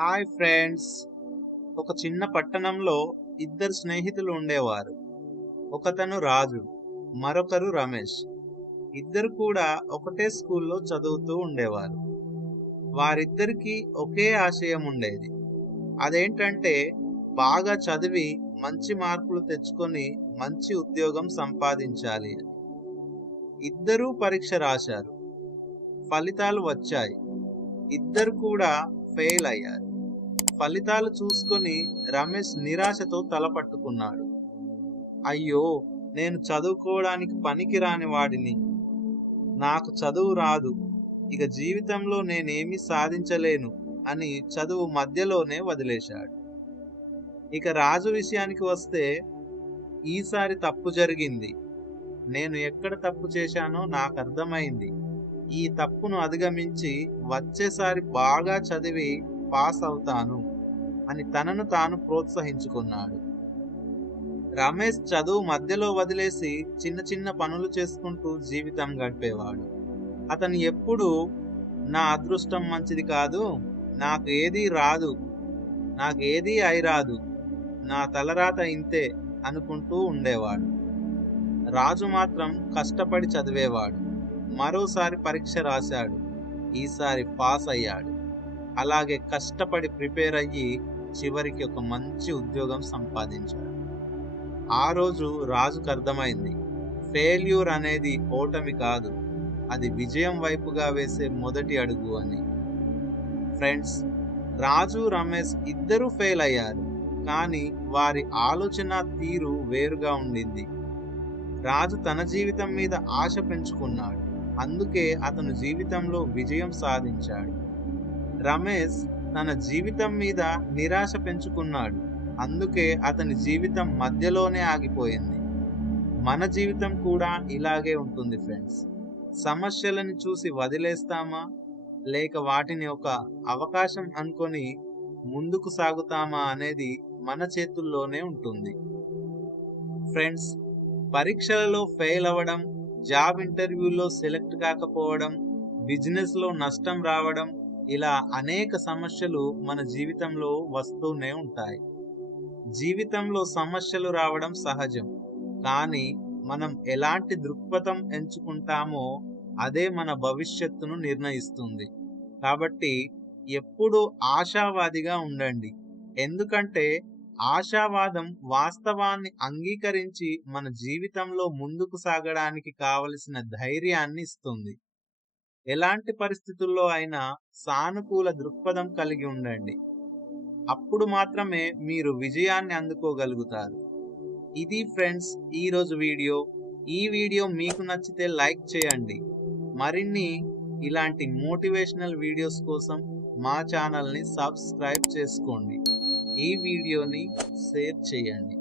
Hi friends. ఒక చిన్న పట్టణంలో ఇద్దరు స్నేహితులు ఉండేవారు. ఒకతను రాజు మరొకరు రమేష్. ఇద్దరు కూడా ఒకటే స్కూల్లో చదువుతూ ఉండేవారు. వారిద్దరికీ ఒకే ఆశయం ఉండేది. అదేంటంటే బాగా చదివి మంచి మార్కులు తెచ్చుకొని మంచి ఉద్యోగం సంపాదించాలి ఇద్దరూ పరీక్ష రాశారు. ఫలితాలు వచ్చాయి. ఇద్దరు కూడా ఫెయిల్ అయ్యారు. ఫలితాలు చూసుకొని రమేష్ నిరాశతో తలపట్టుకున్నాడు అయ్యో నేను చదువుకోవడానికి పనికిరాని వాడిని. నాకు చదువు రాదు. ఇక జీవితంలో నేనేమీ సాధించలేను అని చదువు మధ్యలోనే వదిలేశాడు. ఇక రాజు విషయానికి వస్తే ఈసారి తప్పు జరిగింది. నేను ఎక్కడ తప్పు చేశానో నాకు అర్థమైంది. ఈ తప్పును అధిగమించి వచ్చేసారి బాగా చదివి పాస్ అవుతాను అని తనను తాను ప్రోత్సహించుకున్నాడు. రమేష్ చదువు మధ్యలో వదిలేసి చిన్న చిన్న పనులు చేసుకుంటూ జీవితం గడిపేవాడు. అతను ఎప్పుడూ నా అదృష్టం మంచిది కాదు నాకు ఏదీ రాదు నాకు ఏదీ అయిరాదు నా తలరాత ఇంతే అనుకుంటూ ఉండేవాడు. రాజు మాత్రం కష్టపడి చదివేవాడు. మరోసారి పరీక్ష రాశాడు. ఈసారి పాస్ అయ్యాడు అలాగే కష్టపడి ప్రిపేర్ అయ్యి చివరికి ఒక మంచి ఉద్యోగం సంపాదించాడు ఆ రోజు రాజుకు అర్థమైంది. ఫెయిల్యూర్ అనేది ఓటమి కాదు. అది విజయం వైపుగా వేసే మొదటి అడుగు అని. ఫ్రెండ్స్ రాజు రమేష్ ఇద్దరూ ఫెయిల్ అయ్యారు. కానీ వారి ఆలోచన తీరు వేరుగా ఉండింది. రాజు తన జీవితం మీద ఆశ పెంచుకున్నాడు. అందుకే అతను జీవితంలో విజయం సాధించాడు. రమేష్ తన జీవితం మీద నిరాశ పెంచుకున్నాడు. అందుకే అతని జీవితం మధ్యలోనే ఆగిపోయింది. మన జీవితం కూడా ఇలాగే ఉంటుంది ఫ్రెండ్స్. సమస్యలను చూసి వదిలేస్తామా? లేక వాటిని ఒక అవకాశం అనుకొని ముందుకు సాగుతామా అనేది మన చేతుల్లోనే ఉంటుంది. ఫ్రెండ్స్ పరీక్షలలో ఫెయిల్ అవ్వడం జాబ్ ఇంటర్వ్యూలో సెలెక్ట్ కాకపోవడం బిజినెస్లో నష్టం రావడం ఇలా అనేక సమస్యలు మన జీవితంలో వస్తూనే ఉంటాయి. జీవితంలో సమస్యలు రావడం సహజం. కానీ మనం ఎలాంటి దృక్పథం ఎంచుకుంటామో అదే మన భవిష్యత్తును నిర్ణయిస్తుంది. కాబట్టి ఎప్పుడూ ఆశావాదిగా ఉండండి. ఎందుకంటే ఆశావాదం వాస్తవాన్ని అంగీకరించి మన జీవితంలో ముందుకు సాగడానికి కావలసిన ధైర్యాన్ని ఇస్తుంది. ఎలాంటి పరిస్థితుల్లో అయినా సానుకూల దృక్పథం కలిగి ఉండండి. అప్పుడు మాత్రమే మీరు విజయాన్ని అందుకోగలుగుతారు. ఇది ఫ్రెండ్స్ ఈరోజు వీడియో. ఈ వీడియో మీకు నచ్చితే లైక్ చేయండి. మరిన్ని ఇలాంటి మోటివేషనల్ వీడియోస్ కోసం మా ఛానల్ని సబ్స్క్రైబ్ చేసుకోండి. ఈ వీడియోని షేర్ చేయండి.